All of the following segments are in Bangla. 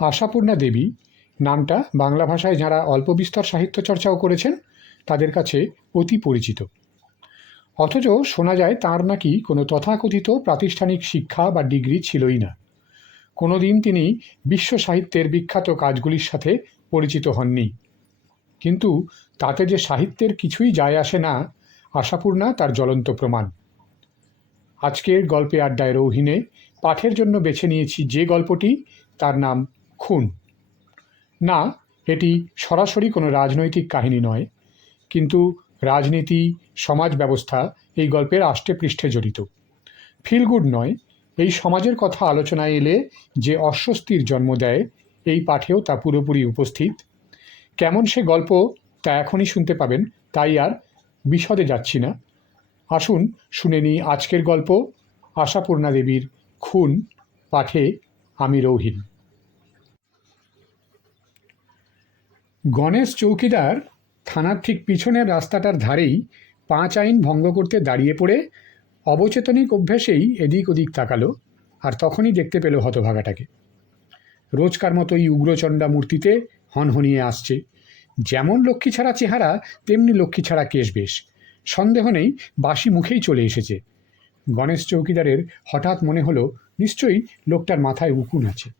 আশাপূর্ণা দেবী, নামটা বাংলা ভাষায় যাঁরা অল্প বিস্তর সাহিত্য চর্চাও করেছেন, তাদের কাছে অতি পরিচিত। অথচ শোনা যায় তাঁর নাকি কোনো তথাকথিত প্রাতিষ্ঠানিক শিক্ষা বা ডিগ্রি ছিলই না। কোনোদিন তিনি বিশ্ব সাহিত্যের বিখ্যাত কাজগুলির সাথে পরিচিত হননি। কিন্তু তাতে যে সাহিত্যের কিছুই যায় আসে না, আশাপূর্ণা তার জ্বলন্ত প্রমাণ। আজকের গল্পে আড্ডায় রৌহিনে পাঠের জন্য বেছে নিয়েছি যে গল্পটি, তার নাম খুন। না, এটি সরাসরি কোনো রাজনৈতিক কাহিনী নয়, কিন্তু রাজনীতি, সমাজ ব্যবস্থা এই গল্পের আষ্টে পৃষ্ঠে জড়িত। ফিল গুড নয়, এই সমাজের কথা আলোচনায় এলে যে অস্বস্তির জন্ম দেয়, এই পাঠেও তা পুরোপুরি উপস্থিত। কেমন সে গল্প, তা এখনই শুনতে পাবেন, তাই আর বিশদে যাচ্ছি না। আসুন শুনে নিই আজকের গল্প, আশাপূর্ণা দেবীর খুন পাঠে আমি রৌহিন গণেশ চৌকিদার থানার ঠিক পিছনের রাস্তাটার ধারেই পাঁচ আইন ভঙ্গ করতে দাঁড়িয়ে পড়ে, অবচেতনিক অভ্যাসেই এদিক ওদিক তাকালো আর তখনই দেখতে পেল হতভাগাটাকে। রোজকার মতোই উগ্রচণ্ডা মূর্তিতে হনহনিয়ে আসছে। যেমন লক্ষ্মী ছাড়া চেহারা, তেমনি লক্ষ্মী ছাড়া কেশ বেশ। সন্দেহ নেই বাসি মুখেই চলে এসেছে। গণেশ চৌকিদারের হঠাৎ মনে হলো, নিশ্চয়ই লোকটার মাথায় উকুন আছে।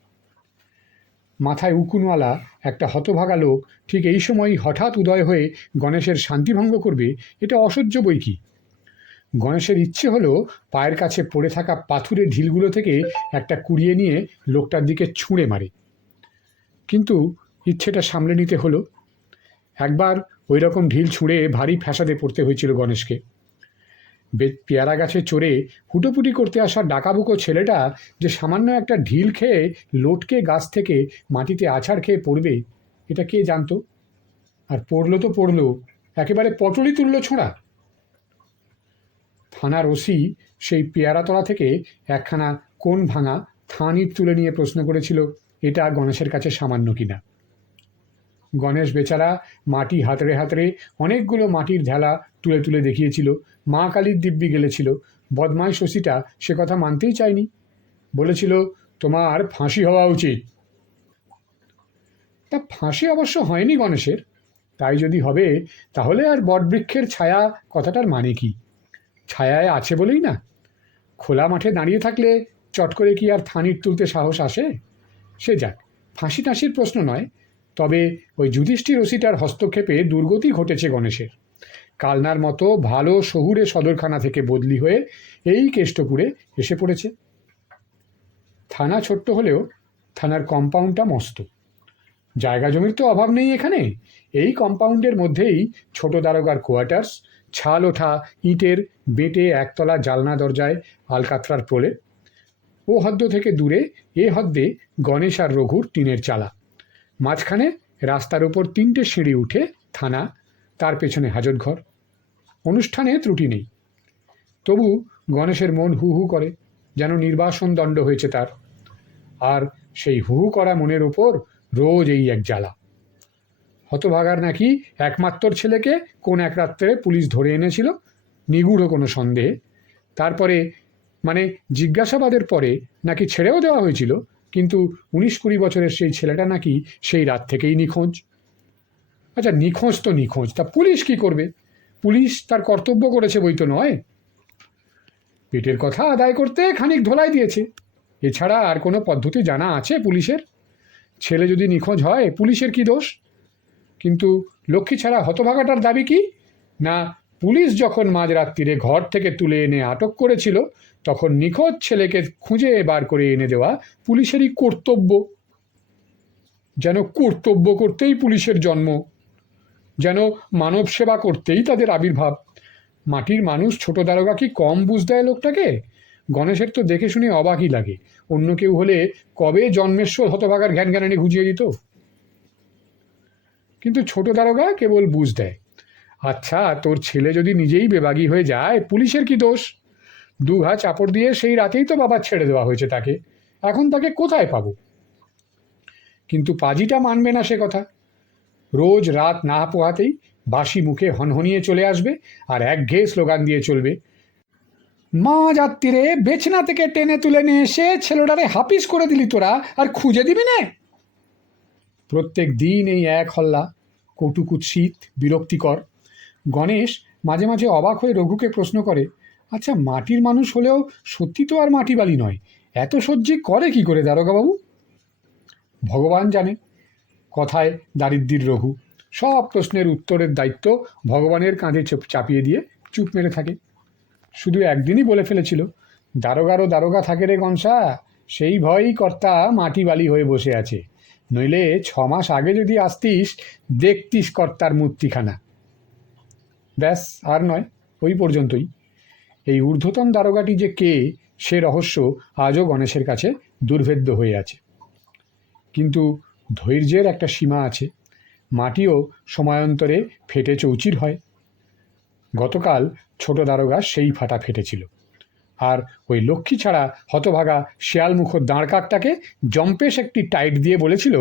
মাথায় উকুনওয়ালা একটা হতভাগা লোক, ঠিক এই সময় হঠাৎ উদয় হয়ে গণেশের শান্তিভঙ্গ করবে, এটা অসহ্য বই কি? গণেশের ইচ্ছে হলো পায়ের কাছে পড়ে থাকা পাথুরের ঢিলগুলো থেকে একটা কুড়িয়ে নিয়ে লোকটার দিকে ছুঁড়ে মারে। কিন্তু ইচ্ছেটা সামলে নিতে হলো। একবার ওই রকম ঢিল ছুঁড়ে ভারী ফ্যাসাদে পড়তে হয়েছিল গণেশকে। পেয়ারা গাছে চড়ে হুটোপুটি করতে আসা ডাকাবুকো ছেলেটা যে সামান্য একটা ঢিল খেয়ে লোটকে গাছ থেকে মাটিতে আছাড় খেয়ে পড়বে, এটা কে জানতো? আর পড়ল তো পড়ল, একেবারে পটলি তুললো ছোঁড়া। থানার ওসি সেই পেয়ারাতলা থেকে একখানা কোন ভাঙা থানির তুলে নিয়ে প্রশ্ন করেছিল, এটা গণেশের কাছে সামান্য কিনা? গণেশ বেচারা মাটি হাতড়ে হাতড়ে অনেকগুলো মাটির ঢেলা তুলে তুলে দেখিয়েছিল। মা কালীর দিব্যি গেলেছিল। বদমাই শশীটা সে কথা মানতেই চায়নি। বলেছিল, তোমার ফাঁসি হওয়া উচিত। তা ফাঁসি অবশ্য হয়নি গণেশের। তাই যদি হবে, তাহলে আর বটবৃক্ষের ছায়া কথাটার মানে কি? ছায়ায় আছে বলেই না। খোলা মাঠে দাঁড়িয়ে থাকলে চট করে কি আর থানির তুলতে সাহস আসে? সে যাক ফাঁসি টাঁসির প্রশ্ন নয়। তবে ওই যুধিষ্ঠির ওসিটার হস্তক্ষেপে দুর্গতি ঘটেছে গণেশের। কালনার মতো ভালো শহুরে সদরখানা থেকে বদলি হয়ে এই কেষ্টপুরে এসে পড়েছে। থানা ছোট্ট হলেও থানার কম্পাউন্ডটা মস্ত। জায়গা জমির তো অভাব নেই এখানে। এই কম্পাউন্ডের মধ্যেই ছোট দারোগার কোয়ার্টার্স, ছাল ওঠা ইটের বেটে একতলা জালনা দরজায় আলকাতরার প্রলে। ও হদ্দ থেকে দূরে এ হদ্দে গণেশ আর রঘুর টিনের চালা। মাঝখানে রাস্তার উপর তিনটে সিঁড়ি উঠে থানা, তার পেছনে হাজতঘর। অনুষ্ঠানে ত্রুটি নেই। তবু গণেশের মন হু হু করে, যেন নির্বাসন দণ্ড হয়েছে তার। আর সেই হু হু করা মনের ওপর রোজ এই এক জ্বালা। হতভাগার নাকি একমাত্র ছেলেকে কোন এক রাত্রে পুলিশ ধরে এনেছিল? নিগূঢ় কোনো সন্দেহে। তারপরে মানে জিজ্ঞাসাবাদের পরে নাকি ছেড়েও দেওয়া হয়েছিল, কিন্তু উনিশ কুড়ি বছরের সেই ছেলেটা নাকি সেই রাত থেকেই নিখোঁজ। আচ্ছা নিখোঁজ তো নিখোঁজ, তা পুলিশ কি করবে? পুলিশ তার কর্তব্য করেছে বই তো নয়। পেটের কথা আদায় করতে খানিক ধোলাই দিয়েছে। এছাড়া আর কোনো পদ্ধতি জানা আছে পুলিশের? ছেলে যদি নিখোঁজ হয়, পুলিশের কি দোষ? কিন্তু লক্ষ্মী ছাড়া হতভাগাটার দাবি কি? না, পুলিশ যখন মাঝরাত্রিরে ঘর থেকে তুলে এনে আটক করেছিল, তখন নিখোঁজ ছেলেকে খুঁজে বার করে এনে দেওয়া পুলিশেরই কর্তব্য। যেন কর্তব্য করতেই পুলিশের জন্ম যেন মানব সেবা করতেই তাদের আবির্ভাব। মাটির মানুষ ছোট দারোগা কি কম বুঝ দেয় লোকটাকে? গণেশের তো দেখে শুনে অবাকই লাগে। অন্য কেউ হলে কবে জন্মেশ্বর হতভাগার ঘ্যান জ্ঞানানি ঘুজিয়ে দিত? কিন্তু ছোট দারোগা কেবল বুঝ দেয়। আচ্ছা তোর ছেলে যদি নিজেই বেবাগি হয়ে যায়, পুলিশের কি দোষ? দু ঘা চাপড় দিয়ে সেই রাতেই তো বাবা ছেড়ে দেওয়া হয়েছে তাকে। এখন তাকে কোথায় পাবো? কিন্তু পাজিটা মানবে না সে কথা। রোজ রাত না পোহাতেই বাসি মুখে হনহনিয়ে চলে আসবে আর একঘেয়ে স্লোগান দিয়ে চলবে। মা যাত্রীরে বেছনা থেকে টেনে তুলে নিয়ে এসে ছেলেটারে হাপিস করে দিলি তোরা, আর খুঁজে দিবি না। প্রত্যেক দিন এই এক হল্লা কটুকুৎসিত বিরক্তিকর। গণেশ মাঝে মাঝে অবাক হয়ে রঘুকে প্রশ্ন করে আচ্ছা মাটির মানুষ হলেও সত্যি তো আর মাটি বালি নয়, এত সহ্যে করে কি করে দারোগাবাবু? ভগবান জানে কথায় দারিদ্রির রঘু। সব প্রশ্নের উত্তরের দায়িত্ব ভগবানের কাঁধে চাপ- চাপিয়ে দিয়ে চুপ মেরে থাকে। শুধু একদিনই বলে ফেলেছিল, দারোগারও দারোগা থাকে রে কনসা সেই ভয়ই কর্তা মাটি বালি হয়ে বসে আছে। নইলে ছ মাস আগে যদি আসতিস, দেখতিস কর্তার মূর্তিখানা। ব্যাস, আর নয়, ওই পর্যন্তই। এই ঊর্ধ্বতন দারোগাটি যে কে, সে রহস্য আজও গণেশের কাছে দুর্ভেদ্য হয়ে আছে। কিন্তু ধৈর্যের একটা সীমা আছে। মাটিও সময়ান্তরে ফেটে চৌচির হয়। গতকাল ছোট দারোগা সেই ফাটা ফেটেছিল। আর ওই লক্ষ্মী ছাড়া হতভাগা শেয়ালমুখ দাঁড়কাকটাকে জম্পেশ একটি টাইট দিয়ে বলেছিল,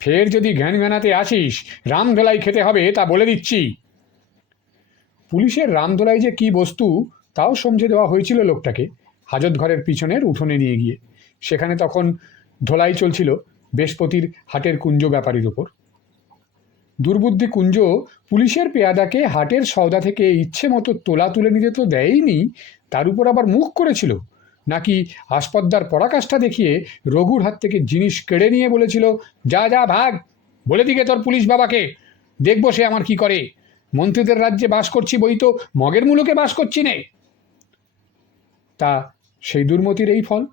ফের যদি ঘ্যান ঘ্যানাতে আসিস রামধোলাই খেতে হবে তা বলে দিচ্ছি। পুলিশের রামধোলাই যে কী বস্তু, তাও সমঝে দেওয়া হয়েছিল লোকটাকে। হাজত ঘরের পিছনের উঠোনে নিয়ে গিয়ে। সেখানে তখন ধোলাই চলছিল। বৃহস্পতির হাটের কুঞ্জ ব্যাপারীর ওপর দুর্বুদ্ধি কুঞ্জ পুলিশের পেয়াদাকে হাটের সওদা থেকে ইচ্ছে মতো তোলা তুলে নিতে তো দেয়নি, তার উপর আবার মুখ করেছিল। নাকি আসপদ্দার পরাকাষ্ঠা দেখিয়ে রঘুর হাত থেকে জিনিস কেড়ে নিয়ে বলেছিল, যা যা, ভাগ, বলে দিকে তোর পুলিশ বাবাকে, দেখব সে আমার কি করে। মন্ত্রীদের রাজ্যে বাস করছি বই তো মগের মুলুকে বাস করছি নে। তা সেই দুর্মতির এই ফল?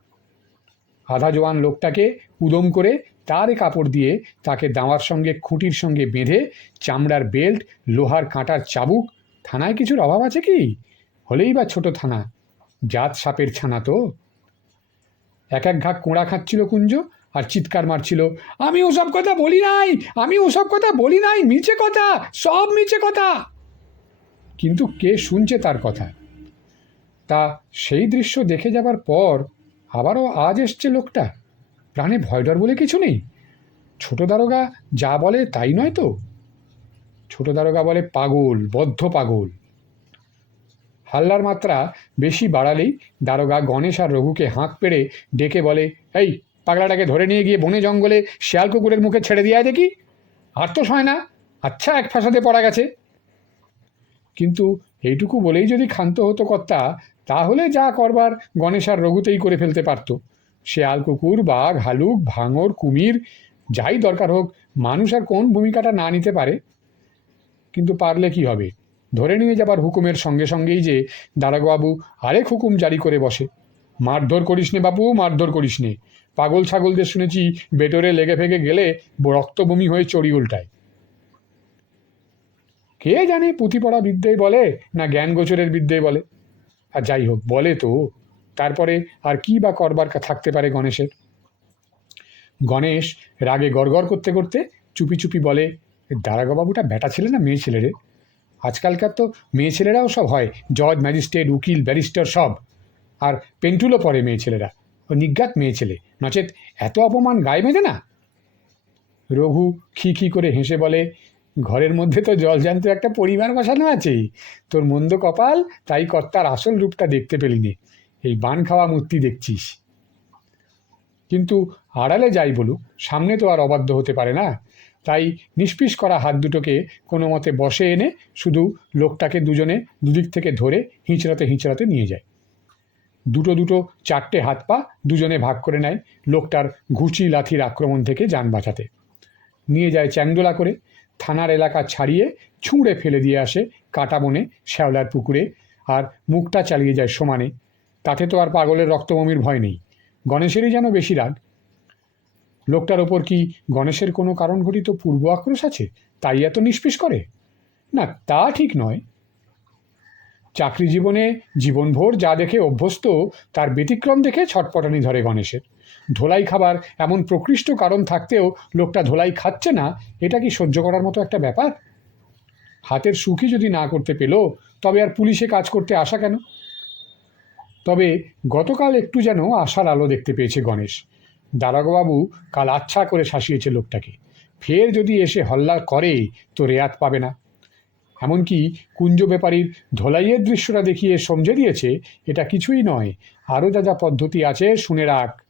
আধা জোয়ান লোকটাকে উদম করে তারে কাপড় দিয়ে তাকে দাওয়ার সঙ্গে খুঁটির সঙ্গে বেঁধে, চামড়ার বেল্ট, লোহার কাঁটার চাবুক, থানায় কিছুর অভাব আছে কি? হলেই বা ছোট থানা, জাত সাপের ছানা তো। এক এক ঘাক কোঁড়া খাচ্ছিল কুঞ্জ আর চিৎকার মারছিল, আমি ওসব কথা বলি নাই, আমি ওসব কথা বলি নাই, মিছে কথা, সব মিছে কথা। কিন্তু কে শুনছে তার কথা? তা সেই দৃশ্য দেখে যাবার পর আবারও আজ এসছে লোকটা। প্রাণে ভয় ডর বলে কিছু নেই। ছোট দারোগা যা বলে তাই নয় তো? ছোট দারোগা বলে পাগল, বদ্ধ পাগল। হাল্লার মাত্রা বেশি বাড়ালেই দারোগা গণেশ আর রঘুকে হাঁক পেড়ে ডেকে বলে, এই, পাগলাটাকে ধরে নিয়ে গিয়ে বনে জঙ্গলে শিয়াল কুকুরের মুখে ছেড়ে দেওয়া দেখি। আর তো সয় না আচ্ছা এক ফাঁসাতে পড়া গেছে। কিন্তু এইটুকু বলেই যদি ক্ষান্ত হতো কর্তা তাহলে যা করবার গণেশ আর রঘুতেই করে ফেলতে পারতো। শেয়াল কুকুর, বাঘ, হালুক, ভাঙর, কুমির, যাই দরকার হোক, মানুষ আর কোন ভূমিকাটা না নিতে পারে? কিন্তু পারলে কি হবে? ধরে নিয়ে যাবার হুকুমের সঙ্গে সঙ্গেই যে দারোগাবু আরেক হুকুম জারি করে বসে। মারধর করিস নে বাবু মারধর করিস নে। পাগল ছাগলদের শুনেছি বেটরে লেগে ফেগে গেলে রক্তভূমি হয়ে চড়ি উল্টায়। কে জানে পুঁথি পড়া বিদ্যেই বলে না জ্ঞান গোচরের বিদ্যেই বলে। আর যাই হোক, বলে তো, তারপরে আর কি বা করবার থাকতে পারে গণেশের? গণেশ রাগে গড়গড় করতে করতে চুপি চুপি বলে, দারাগাবাবুটা বেটা ছেলে না মেয়ে ছেলে রে? আজকালকার তো মেয়ে ছেলেরাও সব হয়, জজ, ম্যাজিস্ট্রেট, উকিল, ব্যারিস্টার সব। আর পেন্টুলও পরে মেয়ে ছেলেরা। ও নিজ্ঞাত মেয়ে ছেলে। নচেত এত অপমান গায়ে মেজে না? রঘু খি খি করে হেসে বলে ঘরের মধ্যে তো জল জলজান্ত একটা পরিবার বসানো আছে তোর মন্দ কপাল, তাই কর্তার আসল রূপটা দেখতে পেলি নে। এই বান খাওয়া মূর্তি দেখছিস। কিন্তু আড়ালে যাই বলুক, সামনে তো আর অবাধ্য হতে পারে না। তাই নিষ্পিস করা হাত দুটোকে কোনো মতে বসে এনে শুধু লোকটাকে দুজনে দুদিক থেকে ধরে হিঁচড়াতে হিঁচড়াতে নিয়ে যায়। দুটো দুটো চারটে হাত পা দুজনে ভাগ করে নেয় লোকটার ঘুচি লাথির আক্রমণ থেকে যান বাঁচাতে। নিয়ে যায় চ্যাংদোলা করে থানার এলাকা ছাড়িয়ে ছুঁড়ে ফেলে দিয়ে আসে কাটা বনে, শ্যাওলার পুকুরে। আর মুখটা চালিয়ে যায় সমানে। তাতে তো আর পাগলের রক্তবমির ভয় নেই। গণেশেরই যেন বেশি রাগ। লোকটার ওপর কি গণেশের কোনো কারণ ঘটিত পূর্ব আক্রোশ আছে? তাই এত নিষ্পিস করে? না, তা ঠিক নয়। চাকরি জীবনে জীবনভর যা দেখে অভ্যস্ত, তার ব্যতিক্রম দেখে ছটপটানি ধরে গণেশের। ধোলাই খাবার এমন প্রকৃষ্ট কারণ থাকতেও লোকটা ধোলাই খাচ্ছে না, এটা কি সহ্য করার মতো একটা ব্যাপার? হাতের সুখই যদি না করতে পেল, তবে আর পুলিশে কাজ করতে আসা কেন? তবে গতকাল একটু যেন আশার আলো দেখতে পেয়েছে গণেশ। দারোগাবাবু কাল আচ্ছা করে শাসিয়েছে লোকটাকে। ফের যদি এসে হল্লা করে, তো রেয়াত পাবে না। এমনকি কুঞ্জ ব্যাপারীর ধোলাইয়ের দৃশ্যটা দেখিয়ে সমঝে দিয়েছে, এটা কিছুই নয়। আরও যা যা পদ্ধতি আছে, শুনে রাখ।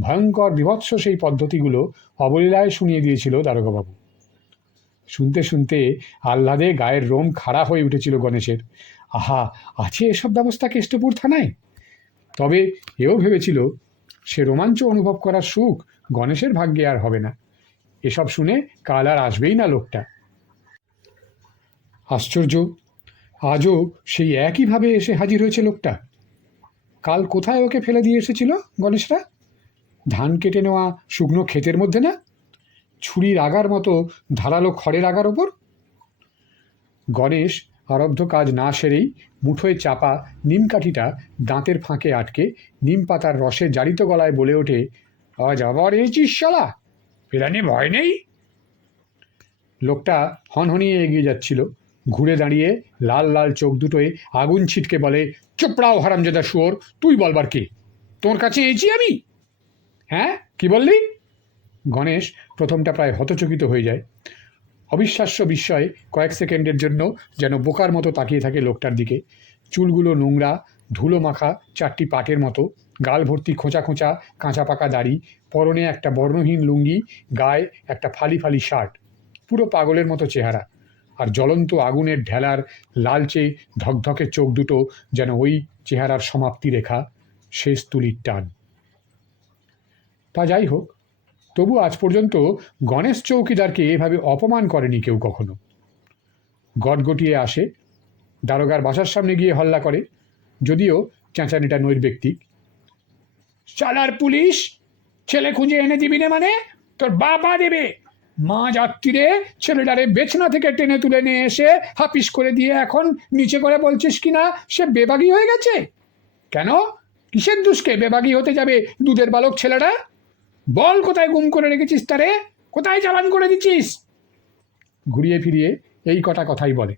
ভয়ঙ্কর, বিভৎস সেই পদ্ধতিগুলো অবলীলায় শুনিয়ে দিয়েছিল দারোগাবাবু। শুনতে শুনতে আহ্লাদে গায়ের রোম খাড়া হয়ে উঠেছিল গণেশের। আহা, আছে এসব ব্যবস্থা কেষ্টপুর থানায়? তবে এও ভেবেছিল, সে রোমাঞ্চ অনুভব করার সুখ গণেশের ভাগ্যে আর হবে না। এসব শুনে কাল আর আসবেই না লোকটা। আশ্চর্য, আজও সেই একইভাবে এসে হাজির হয়েছে লোকটা। কাল কোথায় ওকে ফেলে দিয়ে এসেছিল গণেশরা? ধান কেটে নেওয়া শুকনো ক্ষেতের মধ্যে না? ছুরির আগার মতো ধারালো খড়ের আগার ওপর? গণেশ আরব্ধ কাজ না সেরেই মুঠোয় চাপা নিমকাঠিটা দাঁতের ফাঁকে আটকে নিম পাতার রসে জারিত গলায় বলে ওঠে, আজ আবার এসেছিস শালা? ফেরানি ভয় নেই? লোকটা হনহনিয়ে এগিয়ে যাচ্ছিল, ঘুরে দাঁড়িয়ে লাল লাল চোখ দুটোয় আগুন ছিটকে বলে, চোপড়াও হারামজাদা শুয়োর, তুই বলবার কে? তোর কাছে এসেছি আমি? হ্যাঁ? কি বললি? গণেশ, প্রথমটা প্রায় হতচকিত হয়ে যায়। অবিশ্বাস্য বিস্ময়ে কয়েক সেকেন্ডের জন্য যেন বোকার মতো তাকিয়ে থাকে লোকটার দিকে। চুলগুলো নোংরা, ধুলো মাখা, চারটি পাটের মতো, গাল ভর্তি খোঁচা খোঁচা, কাঁচা পাকা দাড়ি, পরনে একটা বর্ণহীন লুঙ্গি, গায়ে একটা ফালি ফালি শার্ট, পুরো পাগলের মতো চেহারা। আর জ্বলন্ত আগুনের ঢেলার লালচে, ধকধকে চোখ দুটো যেন ওই চেহারার সমাপ্তি রেখা, শেষ তুলির টান। তা যাই হোক, তবু আজ পর্যন্ত গণেশ চৌকিদারকে এভাবে অপমান করেনি কেউ কখনো। গটগটিয়ে আসে, দারোগার বাসার সামনে গিয়ে হল্লা করে, যদিও চেঁচানিটা নৈর্ব্যক্তিক। চালার পুলিশ! ছেলে খুঁজে এনে দিবি না মানে? তোর বাবা দেবে। মা যাত্রীরে ছেলেটারে বেছনা থেকে টেনে তুলে নিয়ে এসে হাপিস করে দিয়ে এখন নিচে করে বলছিস কি না সে বেবাগি হয়ে গেছে? কেন? কিসের দুষ্কে? বেবাগি হতে যাবে দুধের বালক ছেলেটা? বল, কোথায় গুম করে রেখেছিস তারে? কোথায় চালান করে দিচ্ছিস? ঘুরিয়ে ফিরিয়ে এই কটা কথাই বলে।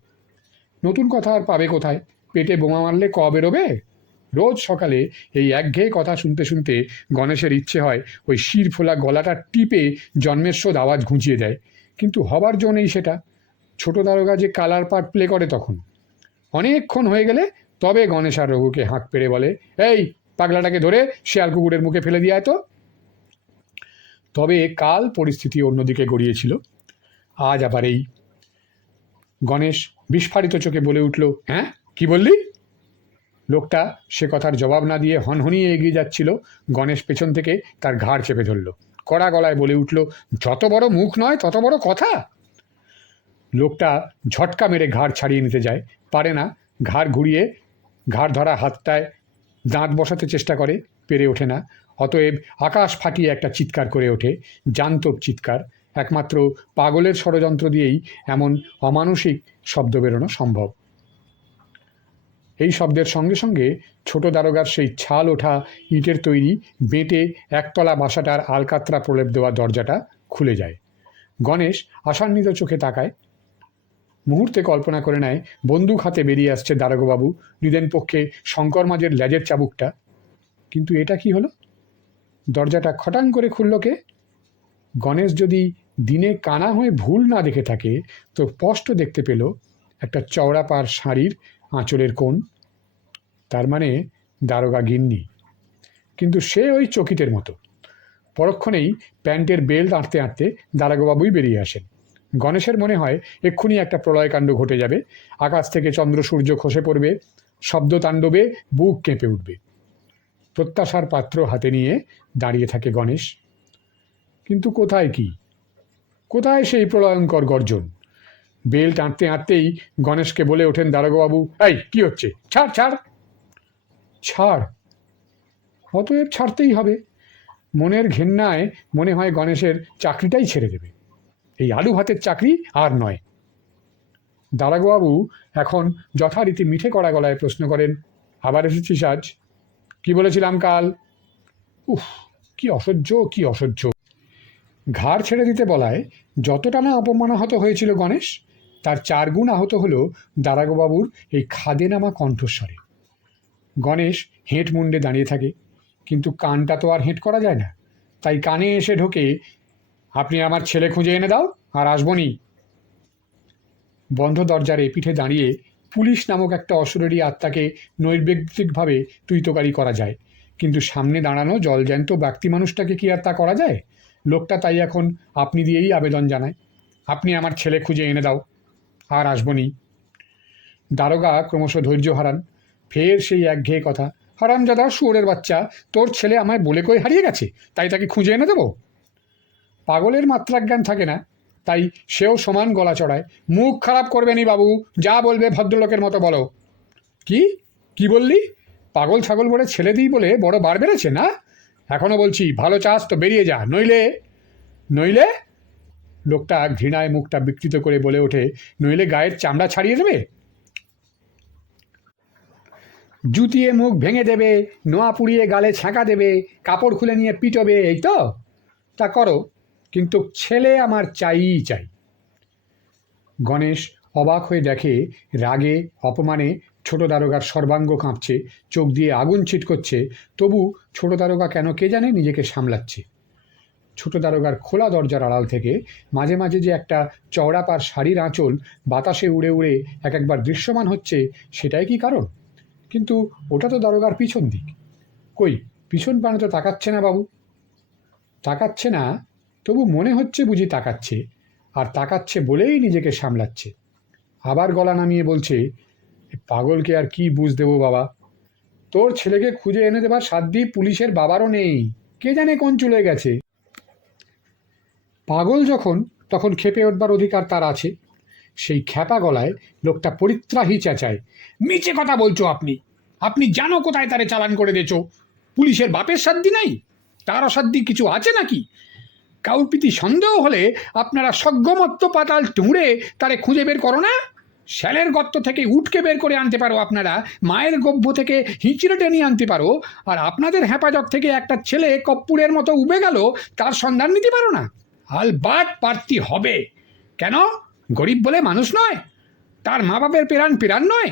নতুন কথা আর পাবে কোথায়? পেটে বোমা মারলে ক বেরোবে? রোজ সকালে এই একঘেয়ে কথা শুনতে শুনতে গণেশের ইচ্ছে হয় ওই শির ফোলা গলাটা টিপে জন্মের শোধ আওয়াজ ঘুঁচিয়ে দেয়। কিন্তু হবার জো নেই সেটা। ছোট দারোগা যে কালার পার্ট প্লে করে তখন। অনেকক্ষণ হয়ে গেলে তবে গণেশ আর রঘুকে হাঁক পেড়ে বলে, এই পাগলাটাকে ধরে শেয়াল কুকুরের মুখে ফেলে দিয়ে তো। তবে কাল পরিস্থিতি অন্যদিকে গড়িয়েছিল। আজ আবার এই। গণেশ বিস্ফারিত চোখে বলে উঠল হ্যাঁ কি বললি? লোকটা সে কথার জবাব না দিয়ে হনহনিয়ে এগিয়ে যাচ্ছিল। গণেশ পেছন থেকে তার ঘাড় চেপে ধরল। কড়া গলায় বলে উঠল, যত বড় মুখ নয়, তত বড় কথা। লোকটা ঝটকা মেরে ঘাড় ছাড়িয়ে নিতে যায়। পারে না। ঘাড় ঘুরিয়ে ঘাড় ধরা হাতটায় দাঁত বসাতে চেষ্টা করে, পেরে ওঠে না। অতএব আকাশ ফাটিয়ে একটা চিৎকার করে ওঠে, জান্তব চিৎকার। একমাত্র পাগলের ষড়যন্ত্র দিয়েই এমন অমানসিক শব্দ বেরোনো সম্ভব। এই শব্দের সঙ্গে সঙ্গে ছোট দারোগার সেই ছাল ওঠা ইটের তৈরি বেঁটে একতলা বাসাটার আলকাত্রা প্রলেপ দেওয়া দরজাটা খুলে যায়। গণেশ আশান্বিত চোখে তাকায়। মুহূর্তে কল্পনা করে নেয়, বন্দুক হাতে বেরিয়ে আসছে দারোগাবাবু নিদেন পক্ষে শঙ্কর মাঝের ল্যাজের চাবুকটা। কিন্তু এটা কি হলো? দরজাটা খটাং করে খুলল কে? গণেশ যদি দিনে কানা হয়ে ভুল না দেখে থাকে, তো স্পষ্ট দেখতে পেল একটা চওড়া পার শাড়ির আঁচলের কোণ। তার মানে দারোগা গিন্নি। কিন্তু সে ওই চকিতের মতো। পরক্ষণেই প্যান্টের বেল্ট আঁটতে আঁটতে দারোগাবাবুই বেরিয়ে আসেন। গণেশের মনে হয় এক্ষুনি একটা প্রলয়কাণ্ড ঘটে যাবে। আকাশ থেকে চন্দ্র সূর্য খসে পড়বে শব্দ তাণ্ডবে বুক কেঁপে উঠবে। প্রত্যাশার পাত্র হাতে নিয়ে দাঁড়িয়ে থাকে গণেশ। কিন্তু কোথায় কি? কোথায় সেই প্রলয়ঙ্কর গর্জন? বেল টাঁটতে আঁটতেই গণেশকে বলে ওঠেন দারোগাবু এই, কি হচ্ছে? ছাড় ছাড়! ছাড়? অতএব ছাড়তেই হবে। মনের ঘেন্নায় মনে হয় গণেশের চাকরিটাই ছেড়ে দেবে। এই আলু ভাতের চাকরি আর নয়। দারোগাবু এখন যথারীতি মিঠে করা গলায় প্রশ্ন করেন, আবার এসেছিস আজ? কি বলেছিলাম কাল? উফ, কি অসহ্য কি অসহ্য। ঘাড় ছেড়ে দিতে বলায় যতটা না অপমানাহত হয়েছিল গণেশ, তার চার গুণ আহত হলো দারাগোবাবুর এই খাদে নামা কণ্ঠস্বরে। গণেশ হেঁট মুন্ডে দাঁড়িয়ে থাকে, কিন্তু কানটা তো আর হেঁট করা যায় না। তাই কানে এসে ঢোকে, আপনি আমার ছেলে খুঁজে এনে দাও, আর আসবনি বন্ধ দরজার এপিঠে দাঁড়িয়ে পুলিশ নামক একটা অসুরেরই আত্মাকে নৈর্ব্যক্তিকভাবে তুইতকারী করা যায়। কিন্তু সামনে দাঁড়ানো জলজ্যান্ত ব্যক্তি মানুষটাকে কি আর তা করা যায়? লোকটা তাই এখন আপনি দিয়েই আবেদন জানায়। আপনি আমার ছেলে খুঁজে এনে দাও। আর আসবনি দারোগা ক্রমশ ধৈর্য হারান। ফের সেই একঘেয়ে কথা, হারামজাদা, শুয়োরের বাচ্চা, তোর ছেলে আমায় বলে কই হারিয়ে গেছে? তাই তাকে খুঁজে এনে দেবো? পাগলের মাত্রাজ্ঞান থাকে না। তাই সেও সমান গলা চড়ায়, মুখ খারাপ করবেনি বাবু, যা বলবে ভদ্রলোকের মতো বলো। কি? কি বললি? পাগল ছাগল বলে ছেলে দিই বলে বড় বার বেড়েছে না? এখনও বলছি, ভালো চাস তো বেরিয়ে যা, নইলে? নইলে? লোকটা ঘৃণায় মুখটা বিকৃত করে বলে ওঠে, নইলে গায়ের চামড়া ছাড়িয়ে দেবে? জুতিয়ে মুখ ভেঙে দেবে, নোয়া পুড়িয়ে গালে ছাঁকা দেবে, কাপড় খুলে নিয়ে পিটবে, এই তো? তা করো। কিন্তু ছেলে আমার চাইই চাই। গণেশ অবাক হয়ে দেখে রাগে, অপমানে ছোট দারোগার সর্বাঙ্গ কাঁপছে, চোখ দিয়ে আগুন ছিটকচ্ছে, তবু ছোট দারোগা কেন কে জানে নিজেকে সামলাচ্ছে। ছোট দারোগার খোলা দরজার আড়াল থেকে মাঝে মাঝে যে একটা চওড়া পার শাড়ির আঁচল বাতাসে উড়ে উড়ে এক একবার দৃশ্যমান হচ্ছে, সেটাই কি কারণ? কিন্তু ওটা তো দারোগার পিছন দিক। কই, পিছন পানে তো তাকাচ্ছে না বাবু। তাকাচ্ছে না তবু মনে হচ্ছে বুঝি তাকাচ্ছে, আর তাকাচ্ছে বলেই নিজেকে সামলাচ্ছে। আবার গলা নামিয়ে বলছে পাগলকে আর কি বুঝ দেবো বাবা? তোর ছেলেকে খুঁজে এনে দেবার সাধ্য পুলিশের বাবারও নেই। কে জানে কোন চলে গেছে? পাগল যখন, তখন খেপে উঠবার অধিকার তার আছে। সেই খ্যাপা গলায় লোকটা পরিত্রাহী চেঁচায়, মিছে কথা বলছো আপনি। আপনি জানো কোথায় তারে চালান করে দিয়েছ? পুলিশের বাপের সাধ্যি নাই? তার অসাধ্যি কিছু আছে নাকি? কাউর প্রীতি সন্দেহ হলে আপনারা সজ্ঞমত্ত পাতাল টুঁড়ে তারে খুঁজে বের করো না? শ্যালের গর্ত থেকে উঠকে বের করে আনতে পারো আপনারা, মায়ের গভ্য থেকে হিঁচড়ে টেনে আনতে পারো, আর আপনাদের হেফাজত থেকে একটা ছেলে কপ্পুরের মতো উবে গেল, তার সন্ধান নিতে পারো না। আলবাট প্রার্থী হবে। কেন? গরিব বলে মানুষ নয়। তার মা বাপের পেরান পেরান নয়।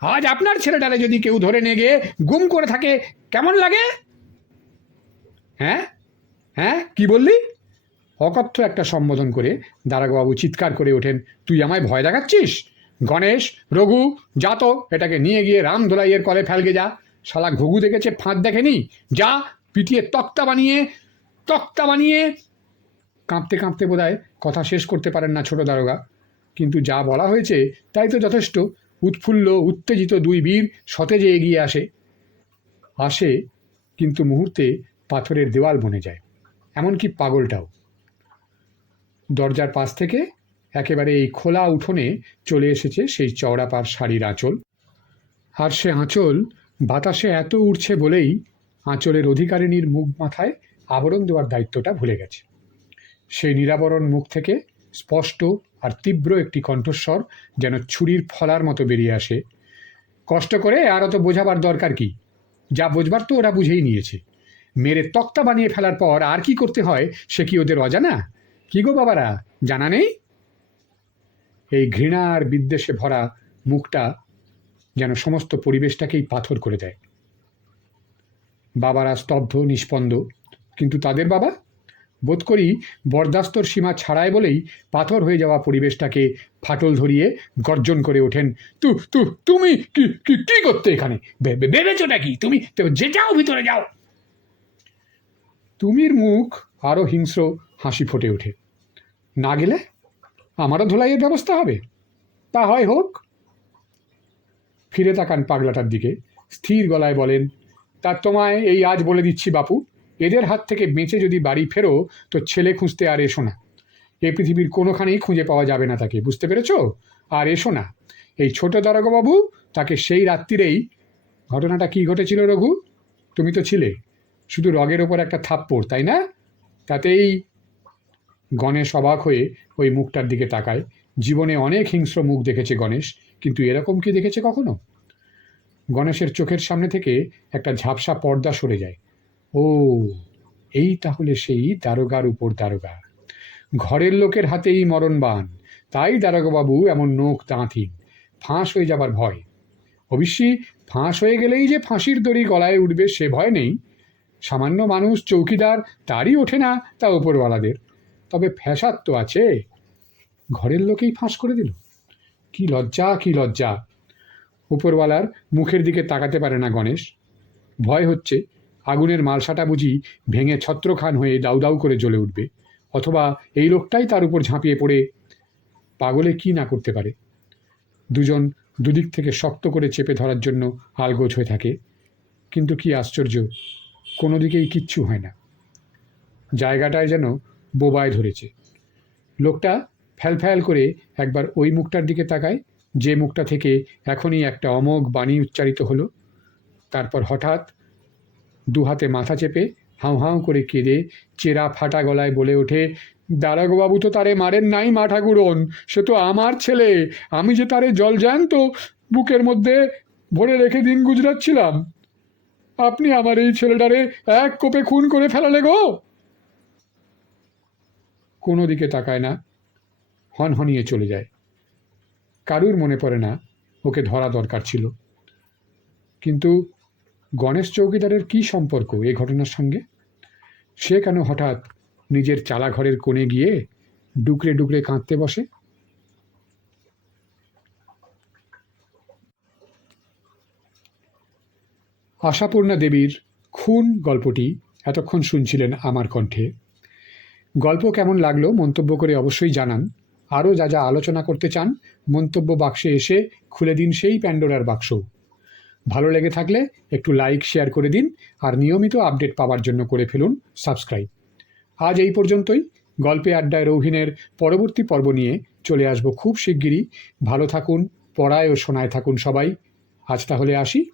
আজ আপনার ছেলেটারে যদি কেউ ধরে নিয়ে গিয়ে গুম করে থাকে, কেমন লাগে? হ্যাঁ? হ্যাঁ? কি বললি? অকথ্য একটা সম্বোধন করে দারাগবাবু চিৎকার করে ওঠেন। তুই আমায় ভয় দেখাচ্ছিস? গণেশ, রঘু যা তো এটাকে নিয়ে গিয়ে রাম ধোলাইয়ের কলে ফেলগে যা। শালা ঘুঘু দেখেছে, ফাঁদ দেখেনি? যা, পিটিয়ে তক্তা বানিয়ে তক্তা বানিয়ে। কাঁপতে কাঁপতে বোধহয় কথা শেষ করতে পারেন না ছোট দারোগা। কিন্তু যা বলা হয়েছে, তাই তো যথেষ্ট। উৎফুল্ল, উত্তেজিত দুই বীর সতেজে এগিয়ে আসে। আসে, কিন্তু মুহূর্তে পাথরের দেওয়াল বনে যায়। এমনকি পাগলটাও। দরজার পাশ থেকে একেবারে এই খোলা উঠোনে চলে এসেছে সেই চওড়া পার শাড়ির আঁচল। আর সে আঁচল বাতাসে এত উড়ছে বলেই আঁচলের অধিকারিণীর মুখ মাথায় আবরণ দেওয়ার দায়িত্বটা ভুলে গেছে। সেই নিরাবরণ মুখ থেকে স্পষ্ট আর তীব্র একটি কণ্ঠস্বর যেন ছুরির ফলার মতো বেরিয়ে আসে। কষ্ট করে আর অত বোঝাবার দরকার কি? যা বোঝবার তো ওরা বুঝেই নিয়েছে। মেরে তক্তা বানিয়ে ফেলার পর আর কি করতে হয়, সে কি ওদের অজানা? কি গো বাবারা, জানা নেই? এই ঘৃণা আর বিদ্বেষে ভরা মুখটা যেন সমস্ত পরিবেশটাকেই পাথর করে দেয়। বাবারা স্তব্ধ, নিষ্পন্দ, কিন্তু তাদের বাবা? বোধ করি বরদাস্তর সীমা ছাড়ায় বলেই পাথর হয়ে যাওয়া পরিবেশটাকে ফাটল ধরিয়ে গর্জন করে ওঠেন, তু তু, তুমি কি কি করতে এখানে? ভেবেছোটা কি? তুমি যে যাও, ভিতরে যাও! তুমির মুখ আরও হিংস্র হাসি ফুটে ওঠে। না গেলে আমারও ধোলাইয়ের ব্যবস্থা হবে। তা হয় হোক। ফিরে তাকান পাগলাটার দিকে। স্থির গলায় বলেন, তা তোমায় এই আজ বলে দিচ্ছি বাপু, এদের হাত থেকে বেঁচে যদি বাড়ি ফেরো, তো ছেলে খুঁজতে আর এসো না। এ পৃথিবীর কোনোখানেই খুঁজে পাওয়া যাবে না তাকে, বুঝতে পেরেছ? আর এসো না। এই ছোট দারোগাবাবু তাকে সেই রাত্রিরেই ঘটনাটা কি ঘটেছিল রঘু? তুমি তো ছিলে। শুধু রগের ওপর একটা থাপ্পড়, তাই না? তাতেই গণেশ অবাক হয়ে ওই মুখটার দিকে তাকায়। জীবনে অনেক হিংস্র মুখ দেখেছে গণেশ, কিন্তু এরকম কি দেখেছে কখনো? গণেশের চোখের সামনে থেকে একটা ঝাপসা পর্দা সরে যায়। ও, এই তাহলে সেই দারোগার উপর দারোগা। ঘরের লোকের হাতেই মরণবান তাই দারোগাবাবু এমন নোখ দাঁতহীন ফাঁস হয়ে যাবার ভয়। অবশ্যই ফাঁস হয়ে গেলেই যে ফাঁসির দড়ি গলায় উঠবে সে ভয় নেই। সামান্য মানুষ চৌকিদার তারই ওঠে না তা ওপরওয়ালাদের তবে ফ্যাসাদ তো আছে। ঘরের লোকেই ফাঁস করে দিল। কি লজ্জা কি লজ্জা। উপরওয়ালার মুখের দিকে তাকাতে পারে না গণেশ। ভয় হচ্ছে, আগুনের মালসাটা বুঝি ভেঙে ছত্রখান হয়ে দাউ দাউ করে জ্বলে উঠবে। অথবা এই লোকটাই তার উপর ঝাঁপিয়ে পড়ে। পাগলে কি না করতে পারে? দুজন দুদিক থেকে শক্ত করে চেপে ধরার জন্য আলগোজ হয়ে থাকে। কিন্তু কি আশ্চর্য কোনো দিকেই কিচ্ছু হয় না। জায়গাটায় যেন বোবায় ধরেছে। লোকটা ফ্যাল করে একবার ওই মুখটার দিকে তাকায়, যে মুখটা থেকে এখনই একটা অমোঘ বাণী উচ্চারিত হলো। তারপর হঠাৎ দু হাতে মাথা চেপে হাউ হাউ করে কেঁদে চেরা ফাটা গলায় বলে ওঠে দারাগোবাবু তো তারে মারেন নাই মা ঠাকুরন, সে তো আমার ছেলে, আমি যে তারে জল জ্যান্ত, বুকের মধ্যে ভরে রেখে দিন গুজরাচ্ছিলাম। আপনি আমার এই ছেলেটারে এক কোপে খুন করে ফেলালে গো। কোনো দিকে তাকায় না, হনহনিয়ে চলে যায়। কারুর মনে পড়ে না, ওকে ধরা দরকার ছিল। কিন্তু গণেশ চৌকিদারের কি সম্পর্ক এই ঘটনার সঙ্গে? সে কেন হঠাৎ নিজের চালাঘরের কোণে গিয়ে ডুকরে ডুকরে কাঁদতে বসে? আশাপূর্ণা দেবীর খুন গল্পটি এতক্ষণ শুনছিলেন আমার কণ্ঠে। গল্প কেমন লাগল মন্তব্য করে অবশ্যই জানান। আরও যা যা আলোচনা করতে চান, মন্তব্য বাক্সে এসে খুলে দিন সেই প্যান্ডোরার বাক্স। ভালো লেগে থাকলে একটু লাইক, শেয়ার করে দিন আর নিয়মিত আপডেট পাওয়ার জন্য করে ফেলুন সাবস্ক্রাইব। আজ এই পর্যন্তই। গল্পে আড্ডায় রৌহিনের পরবর্তী পর্ব নিয়ে চলে আসব খুব শিগগিরই। ভালো থাকুন, পড়ায় ও শোনায় থাকুন সবাই। আজ তাহলে আসি।